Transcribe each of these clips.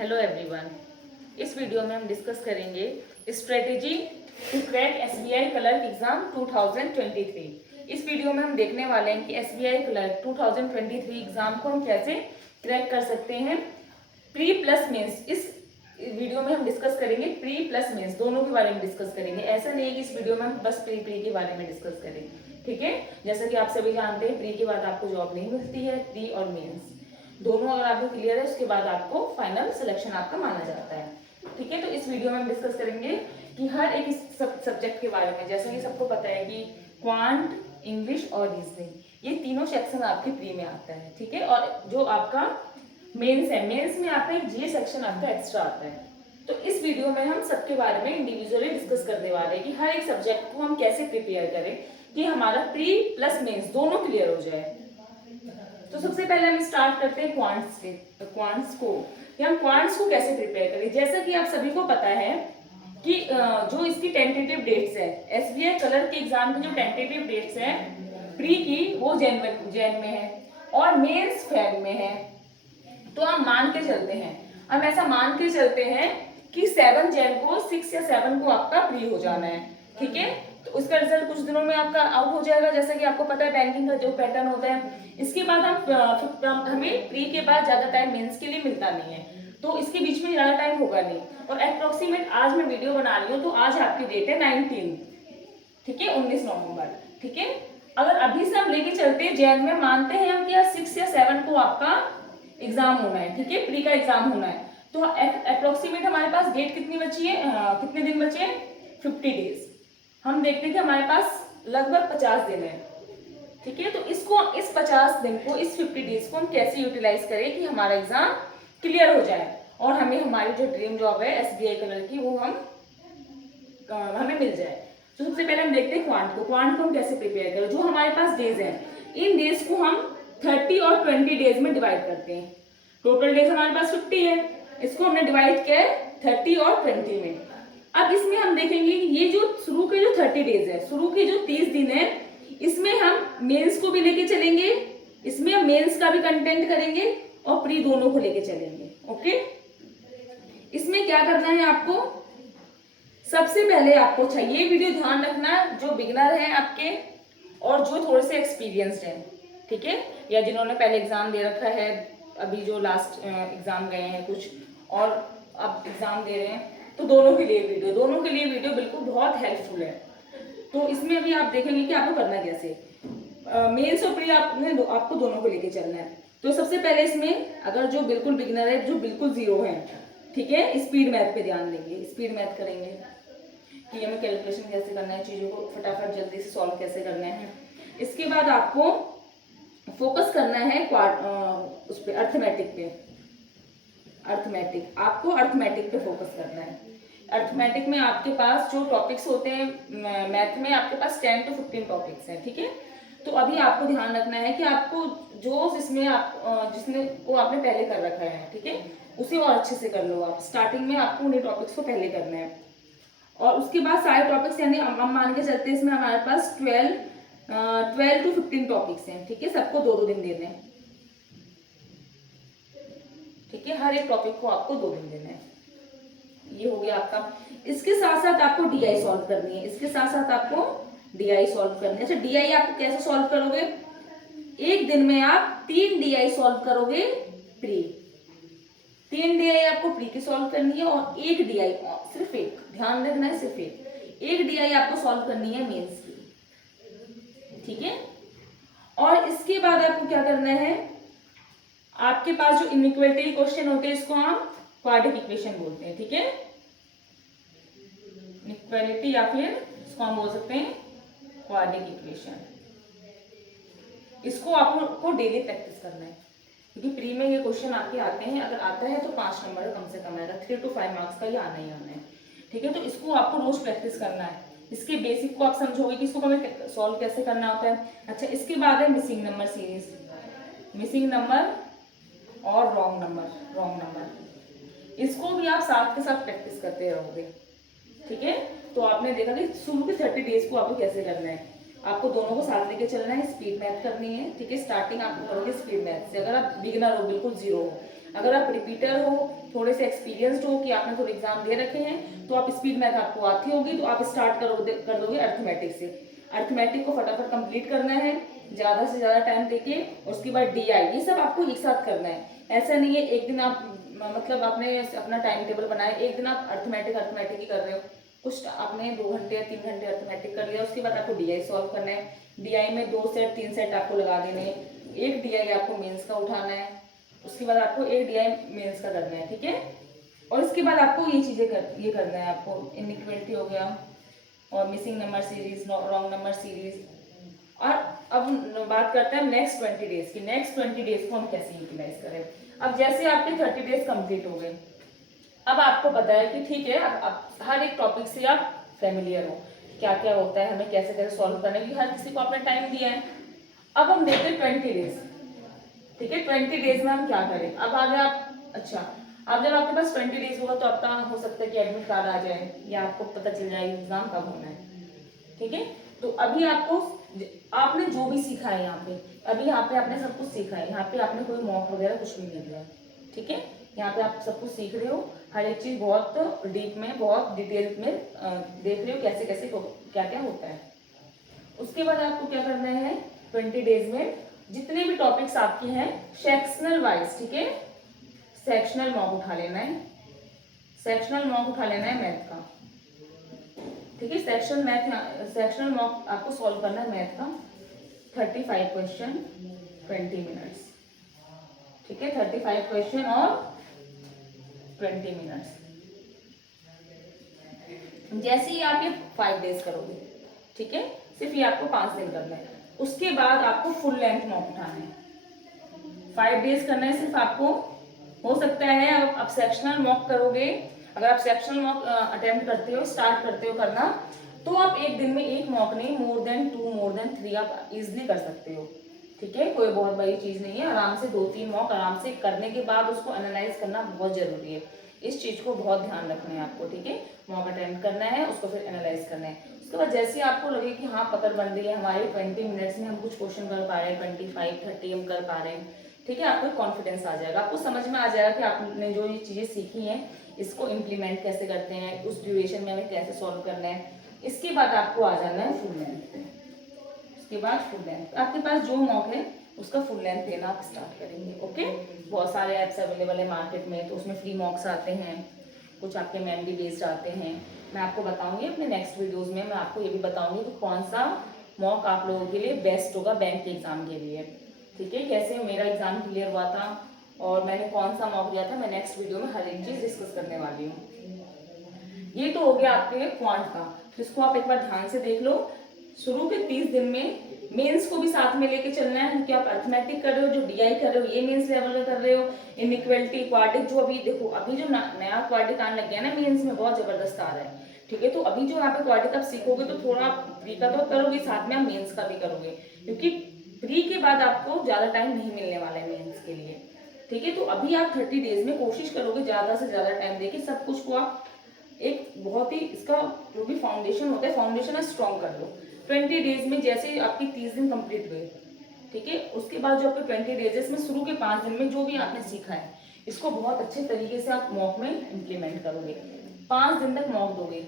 Hello everyone. इस video में हम डिस्कस करेंगे strategy to crack SBI clerk exam 2023। इस वीडियो में हम देखने वाले हैं कि एसबीआई क्लर्क 2023 एग्जाम को हम कैसे क्रैक कर सकते हैं। प्री प्लस मेंस इस वीडियो में हम डिस्कस करेंगे, प्री प्लस मेंस दोनों के बारे में डिस्कस करेंगे। ऐसा नहीं है कि इस वीडियो में हम बस प्री के बारे में डिस्कस करें, ठीक है। जैसा कि आप सभी जानते हैं, प्री के बाद आपको जॉब नहीं मिलती है। प्री और मेंस दोनों अगर आपको क्लियर है, उसके बाद आपको फाइनल सिलेक्शन आपका माना जाता है, ठीक है। तो इस वीडियो में हम डिस्कस करेंगे कि हर एक सब्जेक्ट के बारे में। जैसे कि सबको पता है कि क्वांट, इंग्लिश और रीजनिंग, ये तीनों सेक्शन आपके प्री में आता है, ठीक है। और जो आपका मेंस है, मेंस में आपका एक जी सेक्शन आपका एक्स्ट्रा आता है। तो इस वीडियो में हम सबके बारे में इंडिविजुअली डिस्कस करने वाले हैं कि हर एक सब्जेक्ट को हम कैसे प्रिपेयर करें कि हमारा प्री प्लस मेंस दोनों क्लियर हो जाए। तो सबसे पहले हम स्टार्ट करते हैं क्वांट्स को, या हम क्वांट्स को कैसे प्रिपेयर करें। जैसा कि आप सभी को पता है कि जो इसकी टेंटेटिव डेट्स है, एसबीआई क्लर्क के एग्जाम की जो टेंटेटिव डेट्स है प्री की, वो जैन में है और मेंस फेब में है। तो हम मान के चलते हैं, हम ऐसा मान के चलते हैं कि 7 जैन को 6 या 7 को आपका प्री हो जाना है, ठीक है। तो उसका रिजल्ट कुछ दिनों में आपका आउट हो जाएगा। जैसा कि आपको पता है बैंकिंग का जो पैटर्न होता है, इसके बाद हम हमें प्री के बाद ज्यादा टाइम मेंस के लिए मिलता नहीं है, तो इसके बीच में ज्यादा टाइम होगा नहीं। और अप्रोक्सीमेट आज मैं वीडियो बना रही हूँ, तो आज आपकी डेट है 19, ठीक है, 19 नवंबर, ठीक है। अगर अभी से हम लेके चलते हैं जैन में, मानते हैं हम कि 6 या 7 को आपका एग्जाम होना है, ठीक है, प्री का एग्जाम होना है। तो अप्रोक्सीमेट हमारे पास डेट कितनी बची है, कितने दिन बचे हैं, 50 डेज। हम देखते हैं कि हमारे पास लगभग 50 दिन है, ठीक है। तो इसको, इस 50 दिन को, इस 50 डेज को हम कैसे यूटिलाइज करें कि हमारा एग्जाम क्लियर हो जाए और हमें हमारी जो ड्रीम जॉब है एसबीआई क्लर्क की, वो हमें मिल जाए। तो सबसे पहले हम देखते हैं क्वांट को हम कैसे प्रिपेयर करें। जो हमारे पास डेज हैं, इन डेज को हम 30 और 20 डेज में डिवाइड करते हैं। टोटल डेज हमारे पास 50 है, इसको हमने डिवाइड किया है 30 और 20 में। अब इसमें हम देखेंगे कि ये जो शुरू के जो 30 डेज है, शुरू के जो 30 दिन है, इसमें हम मेंस को भी लेके चलेंगे, इसमें हम मेंस का भी कंटेंट करेंगे और प्री दोनों को लेके चलेंगे, ओके। इसमें क्या करना है आपको, सबसे पहले आपको चाहिए, वीडियो ध्यान रखना, जो बिगिनर है आपके और जो थोड़े से एक्सपीरियंस्ड हैं, ठीक है, या जिन्होंने पहले एग्जाम दे रखा है, अभी जो लास्ट एग्जाम गए हैं कुछ और अब एग्जाम दे रहे हैं, तो दोनों के लिए वीडियो बिल्कुल बहुत हेल्पफुल है। तो इसमें अभी आप देखेंगे कि आपको करना कैसे, मेंस और प्री आपको दोनों को लेके चलना है। तो सबसे पहले इसमें अगर जो बिल्कुल बिगिनर है, जो बिल्कुल जीरो है, ठीक है, स्पीड मैथ पे ध्यान देंगे, स्पीड मैथ करेंगे कि हमें कैलकुलेशन कैसे करना है, चीज़ों को फटाफट जल्दी से सॉल्व कैसे करना है। इसके बाद आपको फोकस करना है उस पे अर्थमेटिक आपको अर्थमेटिक पे फोकस करना है। अर्थमेटिक में आपके पास जो टॉपिक्स होते हैं, मैथ में आपके पास 10 to 15 टॉपिक्स हैं, ठीक है। तो अभी आपको ध्यान रखना है कि आपको जो जिसने को आपने पहले कर रखा है, ठीक है, उसे और अच्छे से कर लो आप। स्टार्टिंग में आपको उन्हीं टॉपिक्स को पहले करना है और उसके बाद सारे टॉपिक्स, यानी हम मान के चलते हैं इसमें हमारे पास 12 to 15 टॉपिक्स हैं, ठीक है, सबको 2-2 दिन देने हैं, ठीक है, हर एक टॉपिक को आपको 2 दिन देना है। ये हो गया आपका। इसके साथ साथ आपको डीआई सॉल्व करनी है, अच्छा, डीआई आप कैसे सॉल्व करोगे, एक दिन में आप 3 डीआई सॉल्व करोगे प्री, 3 डीआई आपको प्री की सॉल्व करनी है और 1 डीआई, सिर्फ एक, ध्यान रखना है, सिर्फ एक डीआई आपको सॉल्व करनी है मेंस की, ठीक है। और इसके बाद आपको क्या करना है, आपके पास जो इनइक्वालिटी क्वेश्चन होते हैं, इसको हम क्वाड्रेटिक इक्वेशन बोलते हैं, ठीक है, इनइक्वालिटी, या फिर इसको हम बोल सकते हैं क्वाड्रेटिक इक्वेशन। इसको आपको डेली प्रैक्टिस करना है, क्योंकि प्री में ये क्वेश्चन आपके आते हैं, अगर आता है तो 5 नंबर कम से कम आएगा, 3 to 5 मार्क्स का ये आना ही आना है, ठीक है। तो इसको आपको रोज प्रैक्टिस करना है। इसके बेसिक को आप समझोगे कि इसको हमें सॉल्व कैसे करना होता है। अच्छा, इसके बाद है missing number series, missing number और रॉन्ग नंबर, इसको भी आप साथ के साथ प्रैक्टिस करते रहोगे, ठीक है। तो आपने देखा कि शुरू के 30 डेज को आपको कैसे करना है, आपको दोनों को साथ लेके चलना है, स्पीड मैथ करनी है, ठीक है। स्टार्टिंग आप करोगे स्पीड मैथ से, अगर आप बिगिनर हो, बिल्कुल जीरो हो। अगर आप रिपीटर हो, थोड़े से एक्सपीरियंसड हो कि आपने थोड़े एग्जाम दे रखे हैं, तो आप स्पीड मैथ आपको आती होगी, तो आप स्टार्ट कर दोगे अर्थमेटिक से। अर्थमेटिक को फटाफट कंप्लीट करना है ज़्यादा से ज़्यादा टाइम देके, उसके बाद DI, ये सब आपको एक साथ करना है। ऐसा नहीं है एक दिन आप मतलब आपने अपना टाइम टेबल बनाया, एक दिन आप अर्थमेटिक ही कर रहे हो, कुछ आपने 2 घंटे या 3 घंटे अर्थमेटिक कर लिया, उसके बाद आपको DI सॉल्व करना है। DI में 2 सेट 3 सेट आपको लगा देने हैं, एक DI आपको मेंस का उठाना है, उसके बाद आपको एक DI मेंस का करना है, ठीक है। और इसके बाद आपको ये चीज़ें ये करना है, आपको इनइक्वालिटी हो गया और missing number series, wrong number series. और अब बात करते हैं नेक्स्ट 20 डेज की। नेक्स्ट 20 डेज को हम कैसे यूटिलाइज करें। अब जैसे आपके 30 डेज कंप्लीट हो गए, अब आपको पता है कि ठीक है, अब हर एक टॉपिक से आप फेमिलियर हो, क्या क्या होता है, हमें कैसे कैसे सॉल्व करना है, क्योंकि हर किसी को आपने टाइम दिया है। अब हम देखते हैं 20 डेज, ठीक है। 20 डेज में हम क्या करें। अब आगे आप, अच्छा, अब जब आपके पास 20 डेज होगा तो आपका हो सकता है कि एडमिट कार्ड आ जाए या आपको पता चल जाए एग्जाम कब होना है, ठीक है। तो अभी आपने जो भी सीखा है यहाँ पे, अभी यहाँ पे आपने सब कुछ सीखा है, यहाँ पे आपने कोई मॉक वगैरह कुछ भी नहीं दिया, ठीक है। यहाँ पे आप सब कुछ सीख रहे हो, हर एक चीज बहुत डीप में, बहुत डिटेल में देख रहे हो कैसे कैसे क्या क्या होता है। उसके बाद आपको क्या करना है, 20 डेज में जितने भी टॉपिक्स आपके हैं सेक्शनल वाइज, ठीक है, सेक्शनल मॉक उठा लेना है, सेक्शनल मॉक उठा लेना है मैथ का, ठीक है। सेक्शनल मॉक आपको सॉल्व करना है मैथ का, 35 क्वेश्चन 20 मिनट्स, ठीक है। 35 क्वेश्चन और 20 मिनट्स। जैसे ही आप ये 5 डेज करोगे, ठीक है, सिर्फ ये आपको 5 दिन करना है। उसके बाद आपको फुल लेंथ मॉक उठाना है, 5 डेज करना है सिर्फ आपको। हो सकता है आप सेक्शनल मॉक करोगे, अगर आप सेक्शनल मॉक अटेम्प्ट करते हो, स्टार्ट करते हो करना, तो आप एक दिन में एक मॉक नहीं, मोर देन 2 मोर देन 3 आप इजिली कर सकते हो, ठीक है। कोई बहुत बड़ी चीज नहीं है, आराम से 2-3 मॉक आराम से करने के बाद उसको एनालाइज करना बहुत जरूरी है। इस चीज को बहुत ध्यान रखना है आपको, ठीक है। मॉक अटेम्प्ट करना है, उसको फिर एनालाइज करना है। उसके बाद जैसे आपको लगे कि हाँ पकड़ बन रही है हमारी, 20 मिनट्स में हम कुछ क्वेश्चन कर पा रहे हैं, 25-30 हम कर पा रहे हैं, ठीक है, आपको कॉन्फिडेंस आ जाएगा, आपको समझ में आ जाएगा कि आपने जो ये चीज़ें सीखी हैं इसको इम्प्लीमेंट कैसे करते हैं, उस ड्यूरेशन में हमें कैसे सॉल्व करना है। इसके बाद आपको आ जाना है फुल लेंथ पे। उसके बाद फुल लेंथ, आपके पास जो मॉक है उसका फुल लेंथ देना आप स्टार्ट करेंगे, ओके। बहुत सारे ऐप्स अवेलेबल है मार्केट में, तो उसमें फ्री मॉक्स आते हैं, कुछ आपके मेमोरी बेस्ड आते हैं। मैं आपको बताऊंगी अपने नेक्स्ट वीडियोस में, मैं आपको ये भी बताऊंगी कि कौन सा मॉक आप लोगों के लिए बेस्ट होगा बैंक के एग्जाम के लिए, ठीक है। कैसे मेरा एग्जाम क्लियर हुआ था और मैंने कौन सा मॉक दिया था, मैं नेक्स्ट वीडियो में हर एक चीज़ डिस्कस करने वाली हूँ। ये तो हो गया आपके क्वांट का, तो इसको आप एक बार ध्यान से देख लो। शुरू के 30 दिन में मेंस को भी साथ में लेके चलना है, क्योंकि आप अर्थमेटिक कर रहे हो, जो DI कर रहे हो ये मेंस लेवल का कर रहे हो। इनइक्वालिटी, क्वाड्रिक, जो अभी देखो अभी जो नया क्वाड्रिक आने लग गया ना मेंस में, बहुत जबरदस्त आ रहा है, ठीक है। तो अभी जो यहाँ पे क्वाड्रिक आप सीखोगे तो थोड़ा आप प्री का तो करोगे, साथ में आप मेंस का भी करोगे, क्योंकि प्री के बाद आपको ज्यादा टाइम नहीं मिलने वाला है मेंस के लिए, ठीक है। तो अभी आप 30 डेज में कोशिश करोगे ज्यादा से ज्यादा टाइम देके सब कुछ को आप एक बहुत ही, इसका जो भी फाउंडेशन होता है फाउंडेशन स्ट्रॉन्ग कर लो। 20 डेज में जैसे आपकी 30 दिन कंप्लीट हुए, ठीक है, उसके बाद जो आपके 20 डेज है, इसमें शुरू के 5 दिन में जो भी आपने सीखा है इसको बहुत अच्छे तरीके से आप मॉक में इम्प्लीमेंट करोगे, 5 दिन तक मॉक दोगे,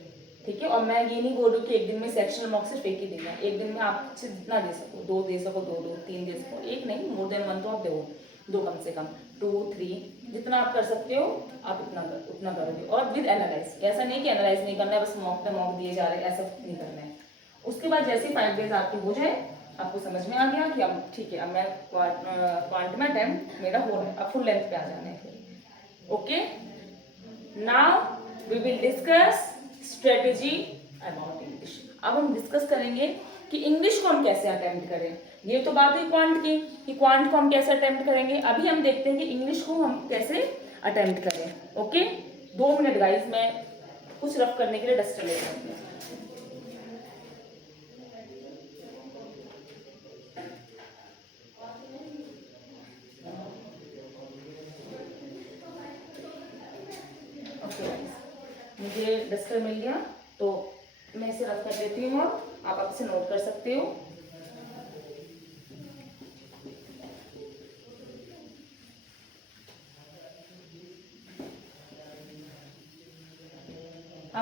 ठीक है। और मैं ये नहीं बोल रही कि एक दिन में सेक्शनल मॉक सिर्फ एक ही देना, एक दिन में आप जितना दे सको, 2 दे सको, 2 3 दे सको, एक नहीं, मोर देन 1 तो आप दो, 2 कम से कम, 2 3 जितना आप कर सकते हो आप उतना करोगे। और विद एनालाइज, ऐसा नहीं कि एनालाइज नहीं करना है, बस मॉक पे मॉक दिए जा रहे हैं, ऐसा नहीं करना है। उसके बाद जैसे 5 डेज आपके हो जाए, आपको समझ में आ गया कि अब ठीक है, अब मैं क्वांट में अटेम्प्ट मेरा हो रहा है, अब फुल लेंथ पे आ जाना है फिर, okay. Now we will discuss strategy about English. अब हम डिस्कस करेंगे कि इंग्लिश को हम कैसे अटेम्प्ट करें। ये तो बात हुई क्वांट की, कि क्वांट को हम कैसे अटेम्प्ट करेंगे। अभी हम देखते हैं कि इंग्लिश को हम कैसे अटेम्प्ट करें, ओके। 2 मिनट गाइस, मैं कुछ रफ करने के लिए डस्टर ले लेती हूँ। मुझे डस्टर मिल गया तो मैं इसे रफ कर देती हूँ और आप इसे नोट कर सकते हो।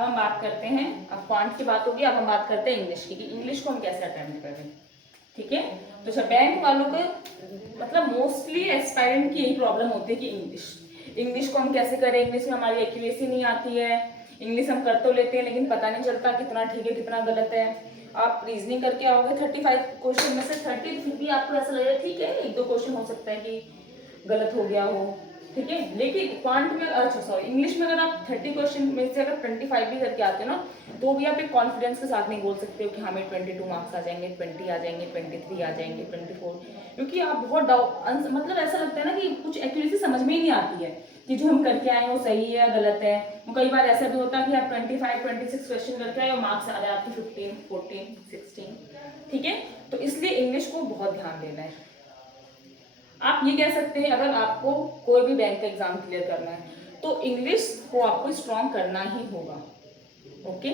अब हम बात करते हैं, अब क्वांट की बात होगी, अब हम बात करते हैं इंग्लिश की, कि इंग्लिश को हम कैसे अटेम्प्ट करें। ठीक है, तो अच्छा बैंक वालों को मतलब मोस्टली एस्पायरेंट की यही प्रॉब्लम होती है कि इंग्लिश को हम कैसे करें, इंग्लिश में हमारी एक्यूरेसी नहीं आती है, इंग्लिश हम कर तो लेते हैं लेकिन पता नहीं चलता कितना ठीक है कितना गलत है। आप रीजनिंग करके आओगे 35 क्वेश्चन में से 30 फिर भी आपको ऐसा लगेगा ठीक है एक दो क्वेश्चन हो सकता है कि गलत हो गया हो, ठीक है। लेकिन क्वांट में, अच्छा सॉरी, इंग्लिश में अगर आप 30 क्वेश्चन में से अगर 25 भी करके आते हो ना, तो भी आप एक कॉन्फिडेंस के साथ नहीं बोल सकते हो कि हमें 22 मार्क्स आ जाएंगे, 20 आ जाएंगे, 23 आ जाएंगे, 24, क्योंकि आप बहुत मतलब ऐसा लगता है ना कि कुछ एक्यूरेसी समझ में ही नहीं आती है कि जो हम करके आए वो सही है या गलत है। तो कई बार ऐसा भी होता है कि आप 25 26 क्वेश्चन करके आए और मार्क्स आ जाए आपके 15 14 16, ठीक है। तो इसलिए इंग्लिश को बहुत ध्यान देना है। आप ये कह सकते हैं अगर आपको कोई भी बैंक का एग्जाम क्लियर करना है तो इंग्लिश को आपको स्ट्रॉन्ग करना ही होगा, ओके।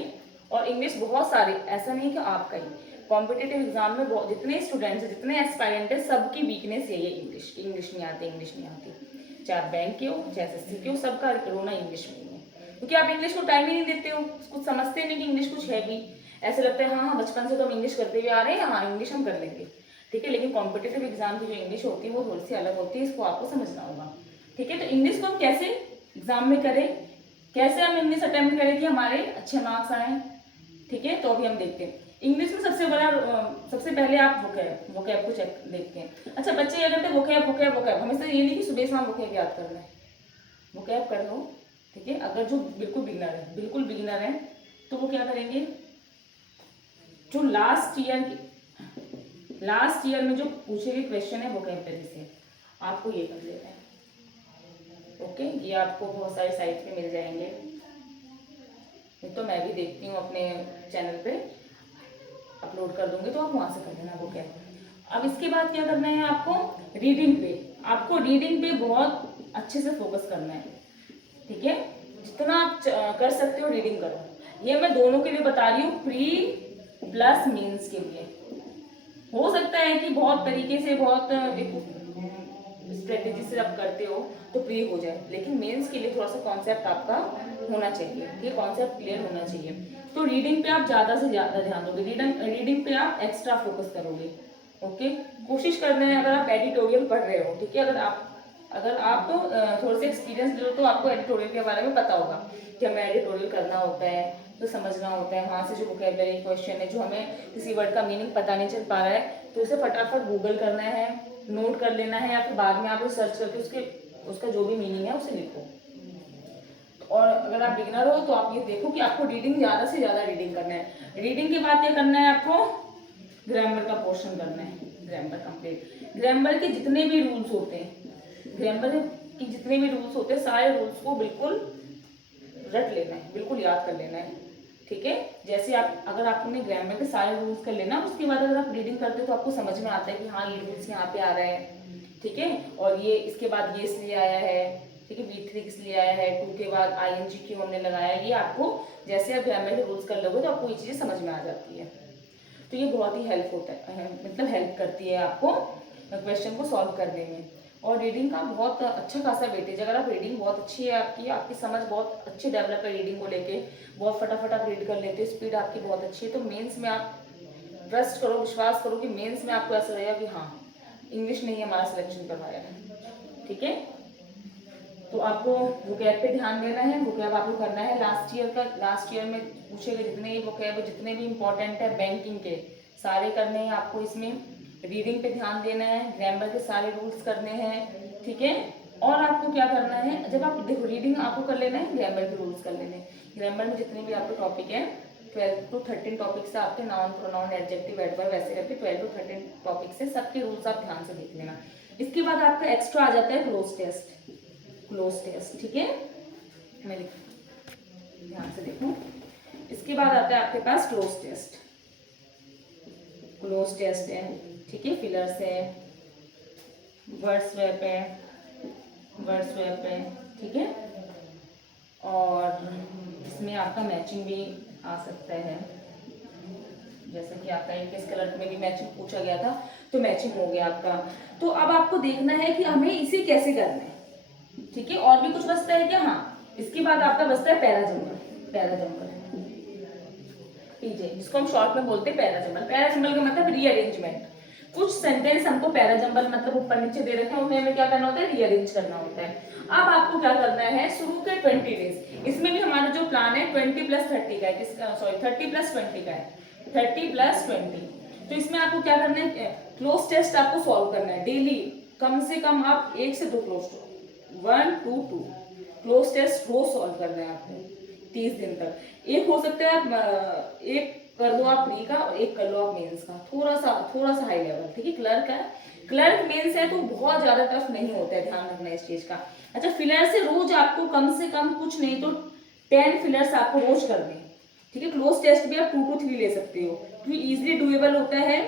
और इंग्लिश बहुत सारे, ऐसा नहीं कि आपका ही, कॉम्पिटिटिव एग्जाम में जितने स्टूडेंट्स हैं, जितने एस्पायरेंट है, सबकी वीकनेस यही है इंग्लिश नहीं आती, इंग्लिश नहीं आती। चाहे आप बैंक के हो चाहे एसएससी के हो, सबका रोना इंग्लिश में ही है, क्योंकि आप इंग्लिश को टाइम ही नहीं देते हो, कुछ समझते नहीं कि इंग्लिश कुछ है भी। ऐसे लगता है हाँ बचपन से तो हम इंग्लिश करते हुए आ रहे हैं, हाँ इंग्लिश हम कर लेंगे, ठीक है। लेकिन कॉम्पिटिटिव एग्जाम की जो इंग्लिश होती है वो थोड़ी सी अलग होती है, इसको आपको समझना होगा, ठीक है। तो इंग्लिश को हम कैसे एग्जाम में करें, कैसे हम इंग्लिश अटेम्प्ट करें कि हमारे अच्छे मार्क्स आए, ठीक है। तो अभी हम देखते हैं इंग्लिश में सबसे पहले आप वोकैब को चेक देखते हैं। अच्छा बच्चे ये करते हैं वोकैब, हमेशा ये नहीं कि सुबह शाम वोकैब याद करना है, वोकैब कर लो, ठीक है। अगर जो बिल्कुल बिगिनर है तो वो क्या करेंगे, जो लास्ट ईयर में जो पूछे गए क्वेश्चन है वोकैबुलरी से आपको ये कर लेना है, ओके। ये आपको बहुत सारे साइट पे मिल जाएंगे, तो मैं भी देखती हूँ अपने चैनल पे अपलोड कर दूंगी, तो आप वहाँ से कर लेना वोकैब। अब इसके बाद क्या करना है आपको, रीडिंग पे बहुत अच्छे से फोकस करना है, ठीक है। जितना आप कर सकते हो रीडिंग करो। ये मैं दोनों के लिए बता रही हूँ, प्री प्लस मेंस के लिए। हो सकता है कि बहुत तरीके से बहुत स्ट्रेटेजी से आप करते हो तो प्री हो जाए, लेकिन मेंस के लिए थोड़ा सा कॉन्सेप्ट आपका होना चाहिए, ये कॉन्सेप्ट क्लियर होना चाहिए। तो रीडिंग पे आप ज़्यादा से ज़्यादा ध्यान दोगे, रीडिंग पे आप एक्स्ट्रा फोकस करोगे, ओके। कोशिश करना है, अगर आप एडिटोरियल पढ़ रहे हो, ठीक है, अगर आप थोड़े से एक्सपीरियंस लो तो आपको एडिटोरियल के बारे में पता होगा कि हमें एडिटोरियल करना होता है, तो समझना होता है वहाँ से जो वोकैबुलरी क्वेश्चन है, जो हमें किसी वर्ड का मीनिंग पता नहीं चल पा रहा है तो उसे फटाफट गूगल करना है, नोट कर लेना है, या फिर बाद में आप सर्च करके उसका जो भी मीनिंग है उसे लिखो। और अगर आप बिगिनर हो तो आप ये देखो कि आपको रीडिंग ज़्यादा से ज़्यादा रीडिंग करना है। रीडिंग के बाद क्या करना है आपको, ग्रामर का पोर्शन करना है, ग्रामर कंप्लीट। ग्रामर के जितने भी रूल्स होते हैं, सारे रूल्स को बिल्कुल रट लेना है, बिल्कुल याद कर लेना है, ठीक है। जैसे अगर आपने ग्रामर के सारे रूल्स कर लेना, उसके बाद अगर आप रीडिंग करते हो तो आपको समझ में आता है कि हाँ ये रूल्स यहाँ पे आ रहे हैं, ठीक है। और ये इसके बाद ये इसलिए आया है, ठीक है, V3 किस लिए आया है, 2 के बाद ING क्यों हमने लगाया, ये आपको जैसे आप ग्रामर के रूल्स कर लोगे तो आपको ये चीज़ें समझ में आ जाती है। तो ये बहुत ही हेल्प होता है, मतलब हेल्प करती है आपको क्वेश्चन को सॉल्व करने में। और रीडिंग का बहुत अच्छा खासा वेटेज, अगर आप रीडिंग बहुत अच्छी है आपकी समझ बहुत अच्छी डेवलप है रीडिंग को लेके, बहुत फटाफट आप रीड कर लेते हो, स्पीड आपकी बहुत अच्छी है, तो मेंस में आप ट्रस्ट करो, विश्वास करो कि मेंस में आपको ऐसा लगेगा कि हाँ इंग्लिश ने ही हमारा सिलेक्शन करवाया है, ठीक है। तो आपको वोकैब पे ध्यान देना है, वोकैब आपको करना है लास्ट ईयर में पूछे गए जितने भी वोकैब जितने भी इंपॉर्टेंट है बैंकिंग के सारे करने हैं आपको। इसमें रीडिंग पे ध्यान देना है, ग्रामर के सारे रूल्स करने हैं, ठीक है। और आपको क्या करना है, जब आप देखो रीडिंग आपको कर लेना है, ग्रामर के रूल्स कर लेने हैं। ग्रामर में जितने भी आपके टॉपिक हैं 12 to 13 टॉपिक्स है आपके, नाउन प्रोनाउन एडजेक्टिव एडवर्ब वैसे करके 12 to 13 टॉपिक्स है, सबके रूल्स आप ध्यान से देख लेना। इसके बाद आपका एक्स्ट्रा आ जाता है क्लोज टेस्ट, ठीक है। मैं ध्यान से देखो, इसके बाद आता है आपके पास क्लोज टेस्ट है, ठीक है। फिलर्स है, वर्ड स्वैप है, ठीक है। और इसमें आपका मैचिंग भी आ सकता है, जैसे कि आपका इस कलर में भी मैचिंग पूछा गया था तो मैचिंग हो गया आपका। तो अब आपको देखना है कि हमें इसे कैसे करना है, ठीक है। और भी कुछ बचता है क्या, हाँ इसके बाद आपका बचता है पैराजंबल। पीजे, जिसको हम शॉर्ट में बोलते हैं पैराजंबल। पैराजंबल का मतलब रीअरेंजमेंट। कुछ सेंटेंस हमको पैराजंबल मतलब ऊपर नीचे दे रखे हैं, उन्हें हमें क्या करना होता है, रीअरेंज करना होता है। अब आपको क्या करना है, शुरू के 20 डेज, इसमें भी हमारा जो प्लान है 20+30 का है, 30+20 का है, 30+20। तो इसमें आपको क्या करना है, क्लोज टेस्ट आपको सॉल्व करना है डेली, कम से कम आप 1 से 2 1 2 2 क्लोज टेस्ट रोज सॉल्व करना है आपको 30 दिन तक। एक हो सकता है आप एक कर दो आप प्री का और एक कर लो आप मेंस का, थोड़ा सा हाई लेवल, ठीक है। क्लर्क है, क्लर्क मेंस है तो बहुत ज्यादा टफ नहीं होता है, ध्यान रखना इस चीज का। अच्छा, फिलर से रोज आपको कम से कम कुछ नहीं तो 10 फिलर्स आपको रोज करने हैं, ठीक है। क्लोज टेस्ट भी आप 2 to 3 ले सकते हो, क्योंकि इजिली डुएबल होता है,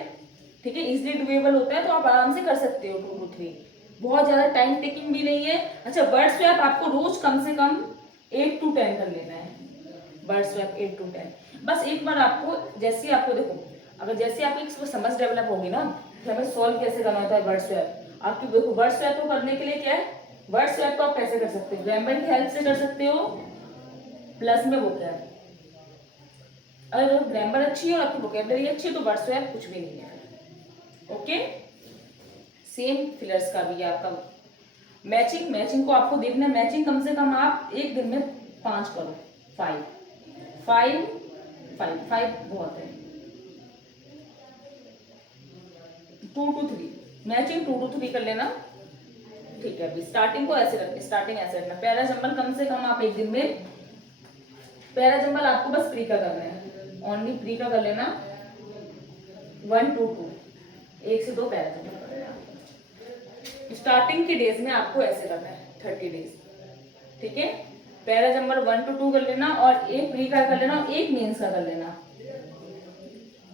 ठीक है, इजिली डुएबल होता है, तो आप आराम से कर सकते हो 2 to 3, बहुत ज्यादा टाइम टेकिंग भी नहीं है। अच्छा, वर्ड स्वैप आपको रोज कम से कम 8 to 10 कर लेना है, वर्ड स्वैप 8 to 10। बस एक बार आपको जैसे आपको देखो, अगर जैसे आपकी इसको समझ डेवलप होगी ना कि हमें सॉल्व कैसे करना होता है वर्ड स्वैप, आपकी देखो वर्ड स्वैप को करने के लिए क्या है, वर्ड स्वैप को आप कैसे कर सकते हो, ग्रामर की हेल्प से कर सकते हो, प्लस में वो क्या है, अगर ग्रामर अच्छी है और आपकी वोकेबलरी अच्छी है तो वर्ड स्वैप कुछ भी नहीं है। ओके, सेम फिलर्स का भी है आपका। मैचिंग को आपको देखना है, मैचिंग कम से कम आप एक दिन में 5 करो, 5 बहुत है, 2 to 3 मैचिंग 2 to 3 कर लेना, ठीक है। अभी स्टार्टिंग को ऐसे रखना, स्टार्टिंग ऐसे रखना। पैराजंबल कम से कम आप एक दिन में, पैराजंबल आपको बस प्री का करना है, ओनली प्री का कर लेना, 1 to 2, 1 से 2 पैराजंबल कर लेना। स्टार्टिंग के डेज में आपको ऐसे करना है 30 डेज, ठीक है। पैराजंबल 1 to 2 कर लेना और एक प्री का कर लेना और एक मेंस का कर लेना,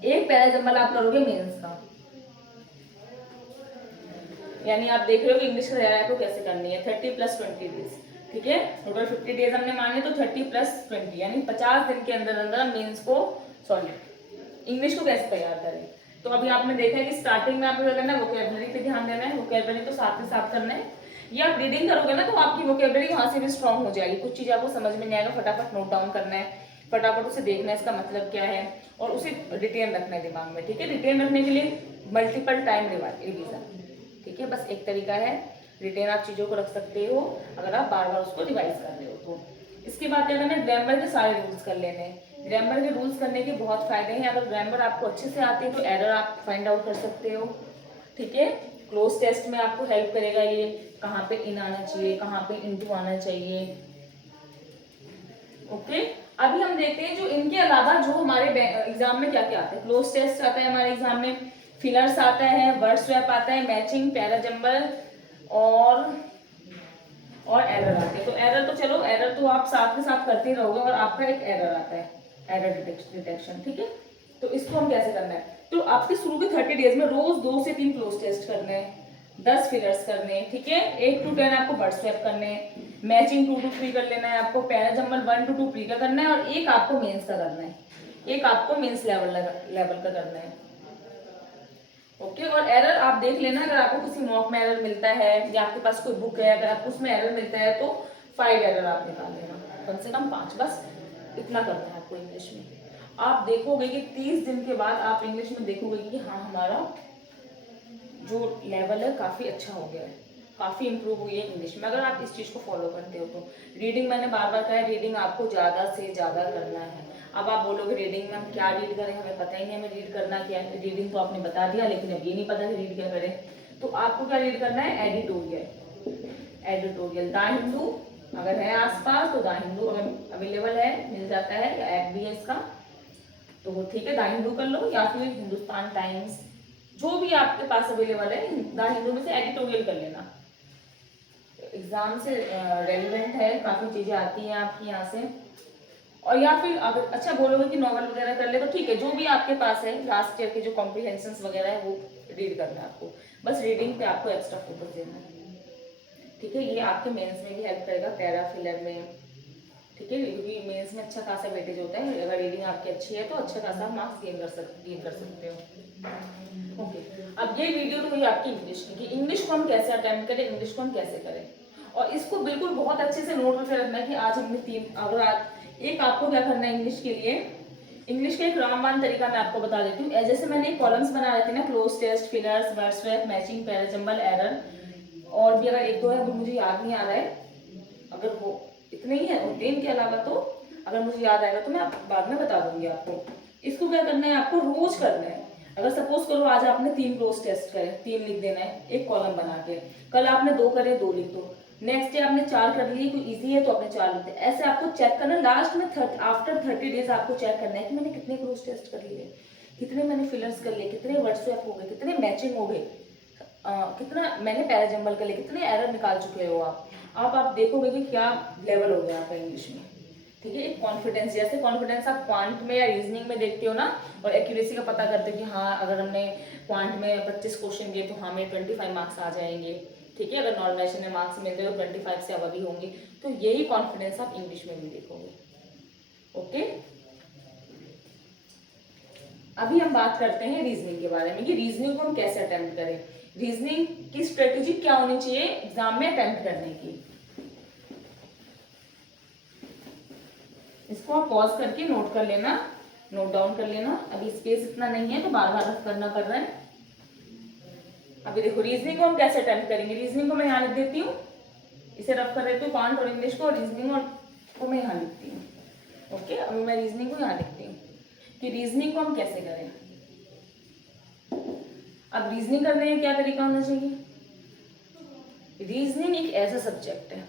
एक पैराजंबल आप करोगे मेंस का। यानी आप देख रहे हो कि इंग्लिश का तैयारी आपको कैसे करनी है, 30+20 डेज, ठीक है। टोटल 50 डेज हमने माने तो 30+20 यानी 50 दिन के अंदर अंदर हम मेंस को, सॉरी, इंग्लिश को कैसे तैयार करें। तो अभी आपने देखा है कि स्टार्टिंग में आपको क्या करना है, वोकेबलरी पे ध्यान देना है, वोकेबलरी तो साथ ही साथ करना है। ये आप रीडिंग करोगे ना तो आपकी वोकेबलरी वहां से भी स्ट्रांग हो जाएगी, कुछ चीजें आपको समझ में नहीं आएगा, फटाफट नोट डाउन करना है, फटाफट उसे देखना है इसका मतलब क्या है और उसे रिटेन रखना है दिमाग में, ठीक है। रिटेन रखने के लिए मल्टीपल टाइम रिवीजन, ठीक है, बस एक तरीका है। रिटेन आप चीजों को रख सकते हो अगर आप बार बार उसको रिवाइज कर रहे हो तो। इसके बाद क्या करना है, ग्रामर के सारे रूल्स कर लेने हैं। ग्रामर के रूल्स करने के बहुत फायदे हैं, अगर ग्रामर आपको अच्छे से आती है तो एरर आप फाइंड आउट कर सकते हो, ठीक है। क्लोज टेस्ट में आपको हेल्प करेगा ये, कहाँ पे इन आना चाहिए, कहाँ पे इनटू आना चाहिए। ओके, अभी हम देखते हैं जो इनके अलावा जो हमारे एग्जाम में क्या क्या आता है। क्लोज टेस्ट आता है हमारे एग्जाम में, फिलर्स आता है, वर्ड स्वैप आता है, मैचिंग, पैराजंबल और एरर आते हैं। तो एरर तो चलो, एरर तो आप साथ में साथ करते ही रहोगे और आपका एक एरर आता है, एरर डिटेक्शन, ठीक है। तो इसको हम कैसे करना है, तो आपके शुरू के 30 डेज में रोज 2 से 3 क्लोज टेस्ट करने हैं, 10 फिगर्स करने हैं, ठीक है। 8 to 10 आपको वर्ड स्वैप करने हैं, मैचिंग 2 to 3 कर लेना है आपको, पैराजंबल 1 to 2 प्री का करना है और एक आपको मेंस का करना है, एक आपको मेंस लेवल का करना है। ओके, और एरर आप देख लेना, अगर आपको किसी मॉक में एरर मिलता है या आपके पास कोई बुक है अगर आपको उसमें एरर मिलता है तो 5 एरर आप निकाल लेना, कम से कम 5, बस इतना करना है आपको इंग्लिश में। आप देखोगे कि 30 दिन के बाद आप इंग्लिश में देखोगे कि हाँ हमारा जो लेवल है काफ़ी अच्छा हो गया है, काफ़ी इंप्रूव हुई है इंग्लिश में, अगर आप इस चीज़ को फॉलो करते हो तो। रीडिंग मैंने बार बार कहा है, रीडिंग आपको ज़्यादा से ज़्यादा करना है। अब आप बोलोगे रीडिंग में हम क्या रीड करें, हमें पता ही नहीं हमें रीड करना क्या है। रीडिंग तो आपने बता दिया लेकिन अब ये नहीं पता कि रीड क्या करें, तो आपको क्या रीड करना है, एडिटोरियल। द हिंदू अगर है आसपास तो द हिंदू अगर अवेलेबल है, मिल जाता है या ऐप भी है इसका तो ठीक है, द हिंदू कर लो, या फिर हिंदुस्तान टाइम्स, जो भी आपके पास अवेलेबल है द हिंदू में से एडिटोरियल कर लेना। एग्जाम से रेलिवेंट है, काफ़ी चीज़ें आती हैं आपकी यहाँ से। और या फिर अगर अच्छा बोलोगे कि नॉवल वगैरह कर ले तो ठीक है, जो भी आपके पास है लास्ट ईयर के जो कॉम्प्रिहेंशंस वगैरह है वो रीड करना है आपको, बस रीडिंग पे आपको एक्स्ट्रा फोकस देना है, ठीक है। ये आपके मेंस में भी हेल्प करेगा, पैरा फिलर में, ठीक है, क्योंकि मेंस में अच्छा खासा वेटेज होता है, अगर रीडिंग आपकी अच्छी है तो अच्छा खासा मार्क्स गेन कर सकते हो। ओके, अब ये वीडियो तो हुई आपकी इंग्लिश की, कि इंग्लिश को हम कैसे अटेम्प्ट करें, इंग्लिश को हम कैसे करें, और इसको बिल्कुल बहुत अच्छे से नोट करके रखना है कि आज हमने 3, अगर आज एक आपको क्या करना है इंग्लिश के लिए, इंग्लिश का एक रामबान तरीका मैं आपको बता देती हूँ। जैसे मैंने कॉलम्स बना रहे थे ना, cloze test, fillers, word swap, matching, parajumble, error, और भी अगर एक दो है अभी मुझे याद नहीं आ रहा है, अगर वो इतने ही है होते हैं, इनके अलावा तो अगर मुझे याद आएगा तो मैं बाद में बता दूंगी आपको। इसको क्या करना है, आपको रोज करना है। अगर सपोज करो आज आपने 3 क्लोज टेस्ट करे, 3 लिख देना है एक कॉलम बना के, कल आपने 2 करे, 2 लिख दो, नेक्स्ट डे आपने 4 कर लिए, कोई इजी है तो आपने 4 लिख दिए। ऐसे आपको चेक करना, लास्ट में आफ्टर 30 डेज आपको चेक करना है कि मैंने कितने क्लोज टेस्ट कर लिए, कितने मैंने फिलर्स कर लिए, कितने वर्ड स्वैप हो गए, कितने मैचिंग हो गए, कितना मैंने पैराजंबल कर लिए, कितने एरर निकाल चुके हो आप देखोगे कि क्या लेवल हो गया आपका इंग्लिश में। ठीक है, एक कॉन्फिडेंस, जैसे कॉन्फिडेंस आप क्वांट में या रीजनिंग में देखते हो ना, और एक्यूरेसी का पता करते हो कि हाँ अगर हमने क्वांट में 25 क्वेश्चन दिए तो हमें 25 मार्क्स आ जाएंगे। ठीक है, अगर नॉर्मलाइजेशन में मार्क्स मिलते हैं तो 25 से अब भी होंगे, तो यही कॉन्फिडेंस आप इंग्लिश में भी देखोगे। ओके, अभी हम बात करते हैं रीजनिंग के बारे में कि रीजनिंग को हम कैसे अटेम्प्ट करें, रीजनिंग की स्ट्रेटेजी क्या होनी चाहिए एग्जाम में अटेम्प्ट करने की। इसको आप पॉज करके नोट कर लेना, नोट डाउन कर लेना। अभी स्पेस इतना नहीं है तो बार बार रफ करना पड़ रहा है। अभी देखो रीजनिंग को हम कैसे अटेम्प्ट करेंगे। रीजनिंग को मैं यहाँ लिख देती हूँ, इसे रफ कर देती हूँ क्वांट और इंग्लिश को, रीजनिंग को मैं यहाँ लिखती हूँ। ओके, अभी मैं रीजनिंग को यहाँ लिखती हूँ कि रीजनिंग को हम कैसे करें। अब रीजनिंग करने का क्या तरीका होना चाहिए। रीजनिंग एक ऐसा सब्जेक्ट है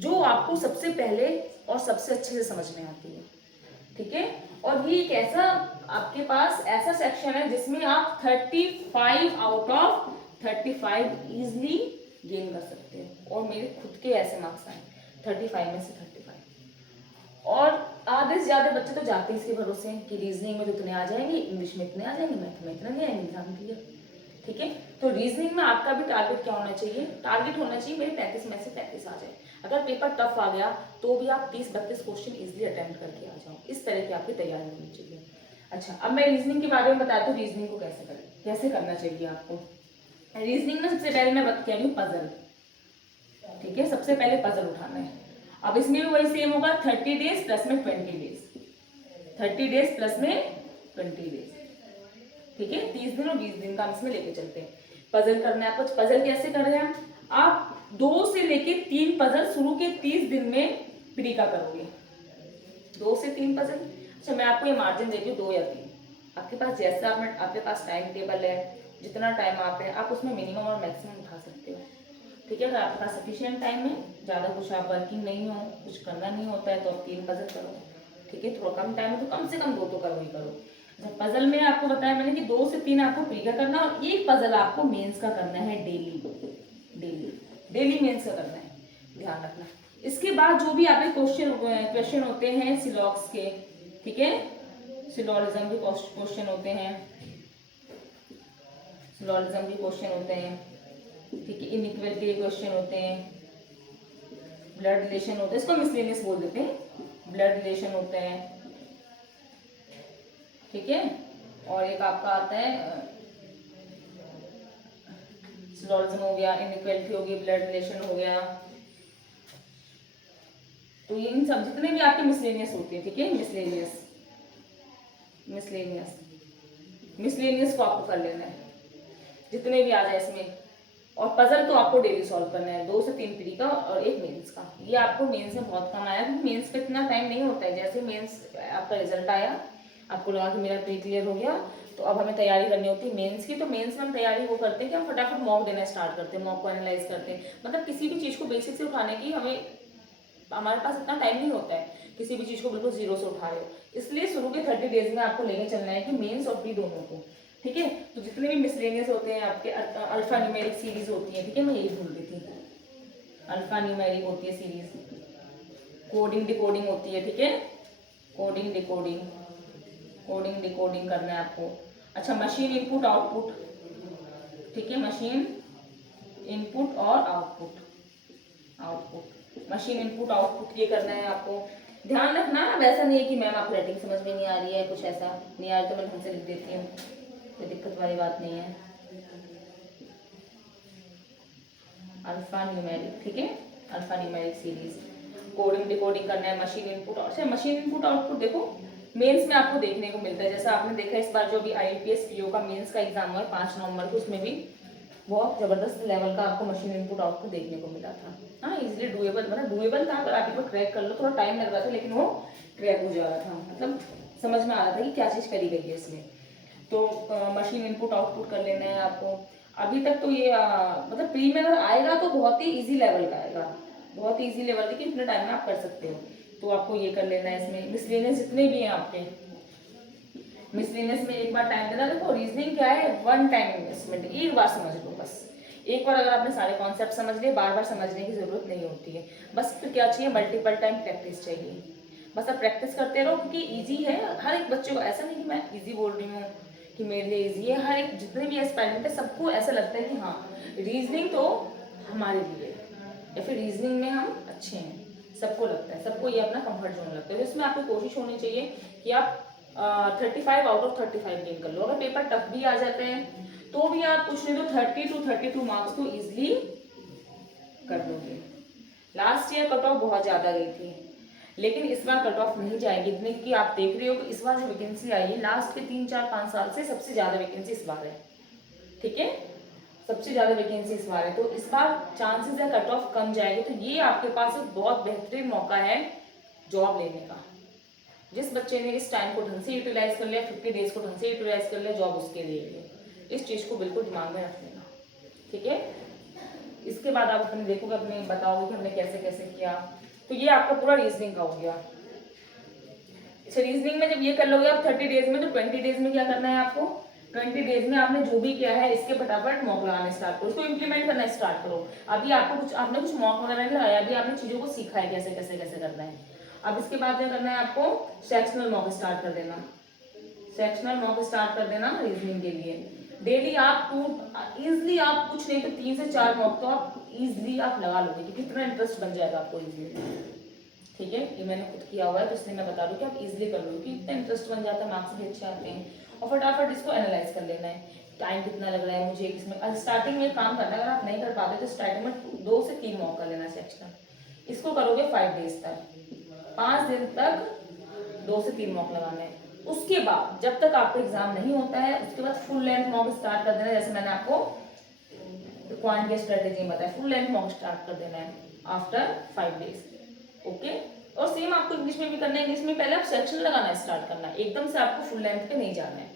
जो आपको सबसे पहले और सबसे अच्छे से समझ में आती है। ठीक है, और ये एक ऐसा आपके पास ऐसा सेक्शन है जिसमें आप 35 आउट ऑफ 35 इजिली गेन कर सकते हो, और मेरे खुद के ऐसे मार्क्स आए 35 में से 35। और आधे से ज्यादा बच्चे तो जाते हैं इसके भरोसे कि रीजनिंग में तो इतने आ जाएंगे, इंग्लिश में इतने आ जाएंगे, मैथ में इतने नहीं आएंगे, एग्जाम क्लियर। ठीक है, तो रीजनिंग में आपका भी टारगेट क्या होना चाहिए, टारगेट होना चाहिए मेरे 35 में से 35 आ जाए। अगर पेपर टफ आ गया तो भी आप 30-32 क्वेश्चन इजीली अटेम्प्ट करके आ जाओ, इस तरह की आपकी तैयारी होनी चाहिए। अच्छा, अब मैं रीजनिंग के बारे में बताती हूँ, रीजनिंग को कैसे करें, कैसे करना चाहिए आपको। रीजनिंग में सबसे पहले मैं बता रही हूँ पजल। ठीक है, सबसे पहले पजल उठाना है। अब इसमें भी वही सेम होगा, 30 डेज प्लस में 20 डेज, 30 डेज प्लस में 20 डेज। ठीक है, 30 दिन और 20 दिन का हम इसमें लेके चलते हैं। पजल करना है आपको। पजल कैसे कर रहे हैं आप 2 से लेके 3 पजल शुरू के 30 दिन में फ्री का करोगे, 2 से 3 पजल। अच्छा, मैं आपको ये मार्जिन देती हूँ 2 या 3, आपके पास जैसा आपके पास टाइम टेबल है, जितना टाइम आप है आप उसमें मिनिमम और मैक्सिमम उठा सकते हो। ठीक है, अगर आपके पास सफिशिएंट टाइम है, ज़्यादा कुछ आप वर्किंग नहीं हो, कुछ करना नहीं होता है तो आप 3 पजल करो। ठीक है, थोड़ा कम टाइम है तो कम से कम 2 तो करो ही करो। पजल में आपको बताया मैंने कि 2 से 3 आपको प्री का करना और एक पजल आपको मेंस का करना है, डेली मेंस का करना है, ध्यान रखना। इसके बाद जो भी आपके क्वेश्चन होते हैं सिलॉक्स के, ठीक है, सिलोलिज्म के क्वेश्चन होते हैं, सिलोलिज्म के क्वेश्चन होते हैं, ठीक है, इनइक्वालिटी के क्वेश्चन होते हैं, ब्लड रिलेशन होते हैं, इसको मिसलेनियस बोल देते हैं, ब्लड रिलेशन होते हैं। ठीक है, और एक आपका आता है सिलोलिज्म हो गया, इनइक्वालिटी हो गई, ब्लड रिलेशन हो गया। तो ये इन सब जितने भी आपके मिसलेनियस होते हैं, ठीक है, मिसलेनियस को आपको कर लेना है जितने भी आ जाए इसमें। और पजल तो आपको डेली सॉल्व करना है, 2 से 3 प्री का और एक मेंस का। ये आपको मेंस में बहुत कम आया क्योंकि मेंस पे इतना टाइम नहीं होता है। जैसे मेंस आपका रिजल्ट आया, आपको लगा कि मेरा प्री क्लियर हो गया, तो अब हमें तैयारी करनी होती है मेंस की। तो मेंस में हम तैयारी वो करते हैं कि हम फटाफट मॉक देना स्टार्ट करते हैं, मॉक को एनालाइज करते हैं। मतलब किसी भी चीज़ को बेसिक से उठाने की हमारे पास इतना टाइम नहीं होता है, किसी भी चीज़ को बिल्कुल जीरो से उठा रहे हो। इसलिए शुरू के 30 डेज में आपको लेके चलना है कि मेंस और प्री दोनों को। ठीक है, तो जितने भी मिसलेनियस होते हैं आपके अल्फा न्यूमेरिक सीरीज होती है, ठीक है, मैं यही भूल रही थी, अल्फा न्यूमेरिक होती है सीरीज, कोडिंग डिकोडिंग होती है, ठीक है, कोडिंग डिकोडिंग करना है आपको। अच्छा, मशीन इनपुट आउटपुट, ठीक है, मशीन इनपुट और आउटपुट, मशीन इनपुट आउटपुट ये करना है आपको। ध्यान रखना, अब ऐसा नहीं है कि मैम आपको राइटिंग समझ में नहीं आ रही है, कुछ ऐसा नहीं आ रहा तो मैं ढंग से लिख देती हूँ, कोई दिक्कत वाली बात नहीं है। अल्फा न्यूमेरिक, ठीक है, alpha numeric series, coding decoding करना है, मशीन इनपुट और मशीन इनपुट आउटपुट। देखो मेंस में आपको देखने को मिलता है, जैसा आपने देखा इस बार जो भी IELTS PO का मेंस का एग्जाम हुआ है 5 नवंबर को, उसमें भी बहुत जबरदस्त लेवल का आपको मशीन इनपुट आउटपुट देखने को मिला था। हाँ, इजीली डुएबल, मतलब डुएबल था, अगर आप इसको क्रैक कर लो, थोड़ा टाइम लग रहा था लेकिन वो क्रैक हो जा रहा था, मतलब समझ में आ रहा था कि क्या चीज़ करी गई है इसमें। तो मशीन इनपुट आउटपुट कर लेना है आपको। अभी तक तो ये मतलब प्री में अगर आएगा तो बहुत ही ईजी लेवल का आएगा, बहुत ही ईजी लेवल है कि इतने टाइम में आप कर सकते हो। तो आपको ये कर लेना है। इसमें मिसलेनियस जितने भी हैं आपके, मिसलेनियस में एक बार टाइम देना। देखो रीजनिंग क्या है, वन टाइम इन्वेस्टमेंट, एक बार समझ लो बस। एक बार अगर आपने सारे कॉन्सेप्ट समझ लिए, बार बार समझने की जरूरत नहीं होती है। बस फिर क्या चाहिए, मल्टीपल टाइम प्रैक्टिस चाहिए। बस आप प्रैक्टिस करते रहो, क्योंकि ईजी है हर एक बच्चे को। ऐसा नहीं कि मैं ईजी बोल रही हूँ कि मेरे लिए ईजी है, हर एक जितने भी एस्पायरेंट है सबको ऐसा लगता है कि हाँ रीजनिंग तो हमारे लिए है, या फिर रीजनिंग में हम अच्छे हैं, सबको लगता है, सबको ये अपना कंफर्ट जोन लगता है। तो इसमें आपको कोशिश होनी चाहिए कि आप 35 आउट ऑफ 35 गेन कर लो। अगर पेपर टफ भी आ जाते हैं तो भी आप कुछ नहीं तो 30 to 32 मार्क्स तो इजिली कर लोगे। लास्ट ईयर कट ऑफ बहुत ज़्यादा गई थी, लेकिन इस बार कट ऑफ नहीं जाएगी इतनी कि आप देख रहे हो कि इस बार जो वैकेंसी आई है लास्ट के 3-4-5 साल से सबसे ज़्यादा वैकेंसी इस बार है। ठीक है, सबसे ज़्यादा वैकेंसी इस बार है। तो इस बार चांसेस है कट ऑफ कम जाएगी, तो ये आपके पास एक बहुत बेहतरीन मौका है जॉब लेने का। जिस बच्चे ने इस टाइम को ढंग से यूटिलाइज कर लिया, 50 डेज को ढंग से यूटिलाइज कर लिया, जॉब उसके लिए है। इस चीज़ को बिल्कुल दिमाग में रख लेना। ठीक है, इसके बाद आप अपने देखोगे, अपने बताओगे कि हमने कैसे कैसे किया। तो ये आपका पूरा रीजनिंग का हो गया। अच्छा, रीजनिंग में जब ये कर लोगे आप 30 डेज में, तो 20 डेज में क्या करना है आपको, 20 डेज में आपने जो भी किया है इसके फटाफट मॉक लगाने स्टार्ट करो, उसको इम्प्लीमेंट करना स्टार्ट करो। अभी आपको कुछ, आपने कुछ मॉक वगैरह नहीं लगाया, अभी आपने चीज़ों को सीखा है कैसे कैसे कैसे करना है। अब इसके बाद क्या करना है आपको, सेक्शनल मॉक स्टार्ट कर देना। सेक्शनल मॉक स्टार्ट कर देना रीजनिंग के लिए। डेली आप इजली आप कुछ नहीं तो 3 से 4 मॉक तो आप इजली आप लगा लोगे, क्योंकि इतना इंटरेस्ट बन जाएगा आपको इजली। ठीक है, ये मैंने खुद किया हुआ है तो इसलिए मैं बता दूँ कि आप इजीली कर लो, क्योंकि इतना इंटरेस्ट बन जाता है, मार्क्स भी अच्छे आते हैं। और फटाफट इसको एनालाइज कर लेना है, टाइम कितना लग रहा है मुझे इसमें। स्टार्टिंग में काम करना, अगर आप नहीं कर पाते तो स्टार्टिंग में 2 से 3 मॉक कर लेना सेक्शनल। इसको करोगे 5 डेज तक, 5 दिन तक 2 से 3 मॉक लगाना है। उसके बाद जब तक आपका एग्जाम नहीं होता है उसके बाद फुल लेंथ मॉक स्टार्ट कर देना है। जैसे मैंने आपको क्वांटिटी स्ट्रेटेजी बताया, फुल लेंथ मॉक स्टार्ट कर देना है आफ्टर 5 डेज। ओके, और सेम आपको इंग्लिश में भी करना है। इंग्लिश में पहले आप सेक्शन लगाना स्टार्ट करना है, एकदम से आपको फुल लेंथ पे नहीं जाना है।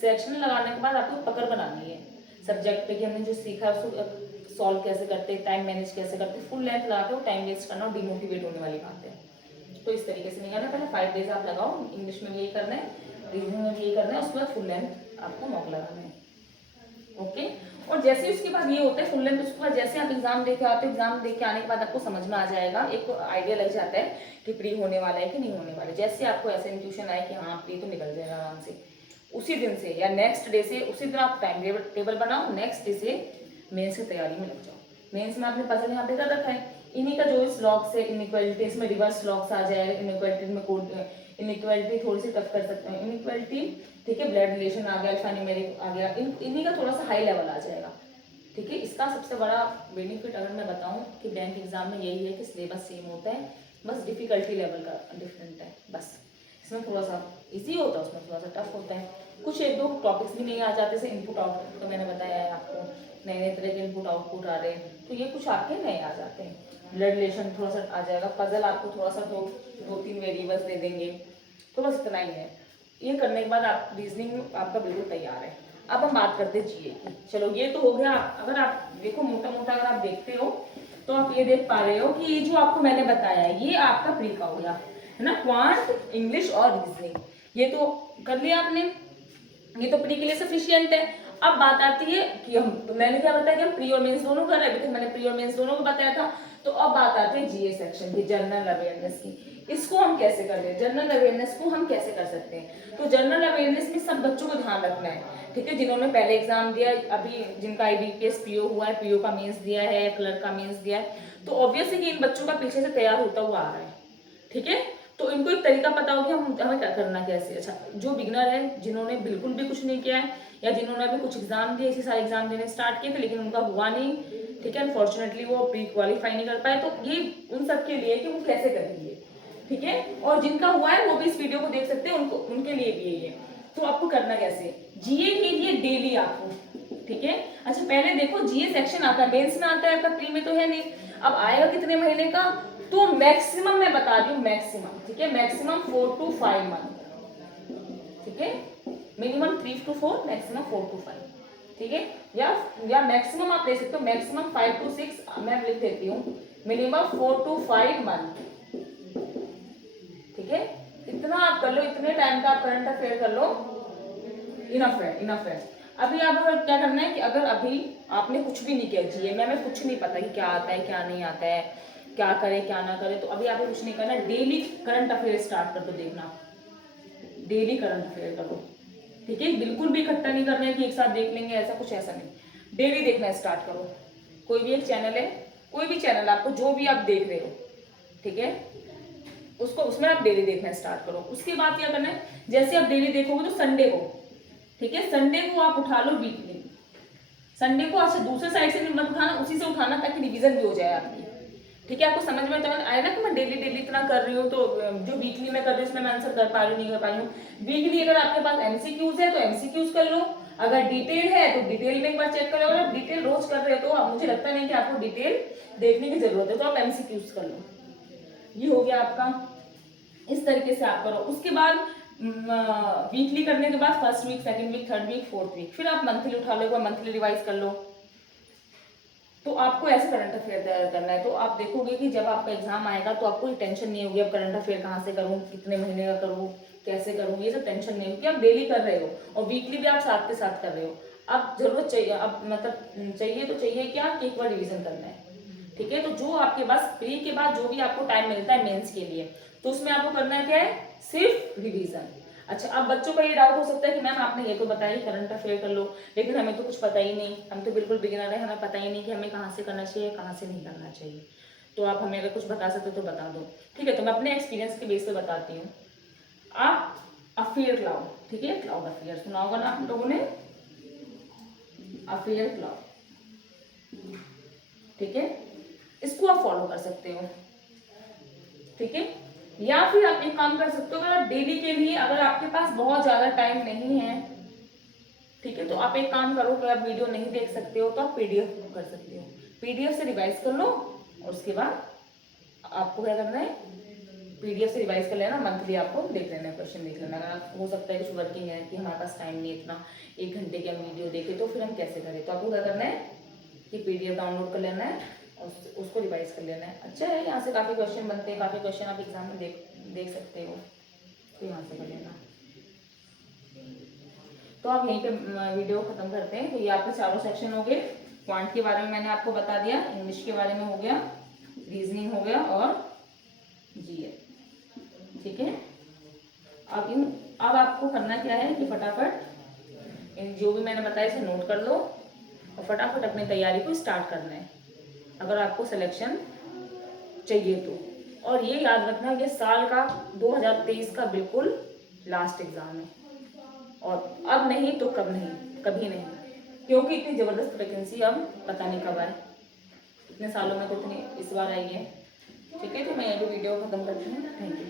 सेक्शन लगाने के बाद आपको पकड़ बनानी है सब्जेक्ट पे कि हमने जो सीखा है उसको सॉल्व कैसे करते, टाइम मैनेज कैसे करते। फुल लेंथ लगा के वो टाइम वेस्ट करना और डिमोटिवेट होने वाली बात है। तो इस तरीके से नहीं करना, पहले 5 डेज आप लगाओ, इंग्लिश में भी यही करना है, रीजनिंग में भी यही करना है, उसके बाद फुल लेंथ आपको मॉक लगाना है। ओके, और जैसे उसके बाद ये होता है फुल लेंथ, उसके बाद जैसे आप एग्जाम देके आते हो, एग्जाम देके आने के बाद आपको समझ में आ जाएगा, एक आइडिया लग जाता है कि प्री होने वाला है कि नहीं होने वाला है। जैसे आपको ऐसे इंट्यूशन आए कि हाँ प्री तो निकल जाएगा आराम से, उसी दिन से या नेक्स्ट डे से, उसी दिन आप टाइम टेबल बनाओ, नेक्स्ट डे से मेंस की तैयारी में लग जाओ। मेंस में आपने पजल यहाँ पे कर रखा है, इन्हीं का जो इस लॉग्स है इनइक्वालिटी, इसमें रिवर्स लॉग्स आ जाएगा, इनइक्वालिटी में कोड, इनइक्वालिटी थोड़ी सी टफ कर सकते हैं, इनइक्वालिटी ठीक है, ब्लड रिलेशन आ गया, अल्फान्यूमेरिक आ गया, इन्हीं का थोड़ा सा हाई लेवल आ जाएगा। ठीक है, इसका सबसे बड़ा बेनिफिट अगर मैं बताऊं कि बैंक एग्जाम में यही है कि सिलेबस सेम होता है, बस डिफिकल्टी लेवल का डिफरेंट है। बस इसमें थोड़ा सा इजी होता है, उसमें थोड़ा सा टफ होता है। कुछ 1-2 टॉपिक्स भी नहीं आ जाते, जैसे इनपुट आउटपुट तो मैंने बताया है आपको, नए नए तरह के इनपुट आउटपुट आ रहे हैं, तो ये कुछ आपके नए आ जाते हैं। ब्लड रिलेशन थोड़ा सा आ जाएगा, पजल आपको थोड़ा सा 2-3 वेरिएबल्स दे देंगे, तो बस इतना ही है। ये करने के बाद आप रीजनिंग आपका बिल्कुल तैयार है। अब हम बात करते हैं जीए की। चलो ये तो हो गया। अगर आप देखो मोटा मोटा अगर आप देखते हो तो आप ये देख पा रहे हो कि ये जो आपको मैंने बताया है ये आपका प्री का हो गया है ना, क्वांट, इंग्लिश और रीजनिंग, ये तो कर लिया आपने, ये तो प्री के लिए सफिशियंट है। अब बात आती है कि हम, तो मैंने क्या बताया कि हम प्री और मेंस दोनों कर रहे हैं, मैंने प्री और मेंस दोनों को बताया था। तो अब बात आती है जीए सेक्शन की, जनरल अवेयरनेस की। इसको हम कैसे कर रहे हैं, जनरल अवेयरनेस को हम कैसे कर सकते हैं। तो जनरल अवेयरनेस में सब बच्चों को ध्यान रखना है, ठीक है, जिन्होंने पहले एग्जाम दिया, अभी जिनका IBPS PO हुआ है, PO का मेंस दिया है, क्लर्क का मेंस दिया है, तो ऑब्वियस है कि इन बच्चों का पीछे से तैयार होता हुआ आ रहा है। ठीक है, तो इनको एक तरीका पता हो कि हमें क्या करना कैसे। अच्छा, जो बिगनर है, जिन्होंने बिल्कुल भी कुछ नहीं किया है, या जिन्होंने अभी कुछ एग्जाम दिए, इसी सारे एग्जाम देने स्टार्ट किए थे लेकिन उनका हुआ नहीं, ठीक है, अनफॉर्चुनेटली वो प्री क्वालिफाई नहीं कर पाए, तो ये उन सब के लिए कि वो कैसे करेंगे। ठीक है, और जिनका हुआ है वो भी इस वीडियो को देख सकते हैं, उनको उनके लिए भी है ये। तो आपको करना कैसे, जीए के लिए डेली आपको, ठीक है। अच्छा पहले देखो जीए सेक्शन आता है, मेंस में आता है, आपका प्री में तो है नहीं। अब आएगा कितने महीने का, तो मैक्सिमम मैं बता दी हूँ, मैक्सिमम, ठीक है, मैक्सिमम 4 to 5 मंथ, ठीक है, मिनिमम 3 to 4, मैक्सिमम 4 to 5, ठीक है, या मैक्सिमम आप ले सकते हो, मैक्सिमम 5 to 6 मैं लिख देती हूँ, मिनिमम 4 to 5 मंथ, ठीक है। इतना आप कर लो, इतने टाइम का आप करंट अफेयर कर लो, इनफ है, इनफ है। अभी आप क्या करना है कि अगर अभी आपने कुछ भी नहीं किया जीए में, हमें कुछ नहीं पता कि क्या आता है क्या नहीं आता है, क्या करे क्या ना करे, तो अभी आपको कुछ नहीं करना, डेली करंट अफेयर स्टार्ट कर दो देखना, डेली करंट अफेयर करो, ठीक है। बिल्कुल भी इकट्ठा नहीं करना है कि एक साथ देख लेंगे, ऐसा कुछ ऐसा नहीं, डेली देखना स्टार्ट करो। कोई भी एक चैनल है, कोई भी चैनल आपको जो भी आप देख रहे हो, ठीक है, उसको उसमें आप डेली देखना स्टार्ट करो। उसके बाद क्या करना है, जैसे आप डेली देखोगे तो संडे को, ठीक है, संडे को आप उठा लो वीकली, संडे को अच्छा दूसरे साइड से मत उठाना, उसी से उठाना ताकि रिवीजन भी हो जाए आपकी, ठीक है। आपको समझ में तो आया ना कि मैं डेली डेली इतना कर रही हूँ, तो जो वीकली में कर रही हूँ उसमें मैं आंसर कर पा रही हूँ नहीं कर पा रही हूँ। वीकली अगर आपके पास एमसीक्यूज है तो एमसीक्यूज कर लो, अगर डिटेल है तो डिटेल में एक बार चेक कर लो। अगर आप डिटेल रोज कर रहे हो तो मुझे लगता नहीं कि आपको डिटेल देखने की जरूरत है, तो आप एमसीक्यूज कर लो। ये हो गया आपका, इस तरीके से आप करो। उसके बाद वीकली करने के बाद first week, second week, third week, fourth week, फिर आप मंथली उठा लो, एक बार मंथली रिवाइज कर लो। तो आपको ऐसे करंट अफेयर तैयार करना है, तो आप देखोगे कि जब आपका एग्जाम आएगा तो आपको टेंशन नहीं होगी अब करंट अफेयर कहाँ से करूँ, कितने महीने का करूँ, कैसे करूँ, ये सब टेंशन नहीं होगी। आप डेली कर रहे हो और वीकली भी आप साथ के साथ कर रहे हो। अब जरूरत चाहिए, अब मतलब चाहिए तो चाहिए क्या कि एक बार रिविजन करना है, ठीक है। तो जो आपके पास प्री के बाद जो भी आपको टाइम मिलता है मेंस के लिए, तो उसमें आपको करना क्या है, सिर्फ रिवीजन। अच्छा अब बच्चों का ये डाउट हो सकता है कि मैम आपने ये तो बताया करंट अफेयर कर लो, लेकिन हमें तो कुछ पता ही नहीं, हम तो बिल्कुल बिगिनर है, हमें पता ही नहीं कि हमें कहाँ से करना चाहिए कहाँ से नहीं करना चाहिए। तो आप हमें अगर कुछ बता सकते हो तो बता दो, ठीक है। तो मैं अपने एक्सपीरियंस के बेस पे बताती हूँ। आप अफेयर क्लाउड, ठीक है, क्लाउड अफेयर सुना होगा ना आप लोगों ने, अफेयर क्लाउड, ठीक है, इसको आप फॉलो कर सकते हो, ठीक है। या फिर आप एक काम कर सकते हो, अगर आप डेली के लिए अगर आपके पास बहुत ज्यादा टाइम नहीं है, ठीक है, तो आप एक काम करो कि आप वीडियो नहीं देख सकते हो तो आप पीडीएफ कर सकते हो, पीडीएफ से रिवाइज कर लो और उसके बाद आपको क्या करना है, पीडीएफ से रिवाइज कर लेना, मंथली आपको देख लेना है, क्वेश्चन देख लेना। अगर हो सकता है कुछ वर्किंग है कि हमारे पास टाइम नहीं इतना 1 घंटे की हम वीडियो देखे तो फिर हम कैसे करें, तो आपको क्या करना है कि पीडीएफ डाउनलोड कर लेना है और उसको रिवाइज कर लेना है। अच्छा है, यहाँ से काफ़ी क्वेश्चन बनते हैं, काफ़ी क्वेश्चन आप एग्जाम में देख सकते हो, तो यहाँ से कर लेना। तो आप यहीं पे वीडियो खत्म करते हैं। तो ये आपके चारों सेक्शन हो गए, क्वांट के बारे में मैंने आपको बता दिया, इंग्लिश के बारे में हो गया, रीजनिंग हो गया और जीए, ठीक है। अब आपको करना क्या है कि फटाफट जो भी मैंने बताया इसे नोट कर लो और फटाफट अपनी तैयारी को स्टार्ट करना है अगर आपको सिलेक्शन चाहिए तो। और ये याद रखना ये साल का 2023 का बिल्कुल लास्ट एग्जाम है, और अब नहीं तो कब नहीं, कभी नहीं, क्योंकि इतनी ज़बरदस्त वैकेंसी अब पता नहीं कब आए, इतने सालों में तो इतनी इस बार आई है, ठीक है। तो मैं ये वीडियो खत्म करती हूँ, थैंक यू।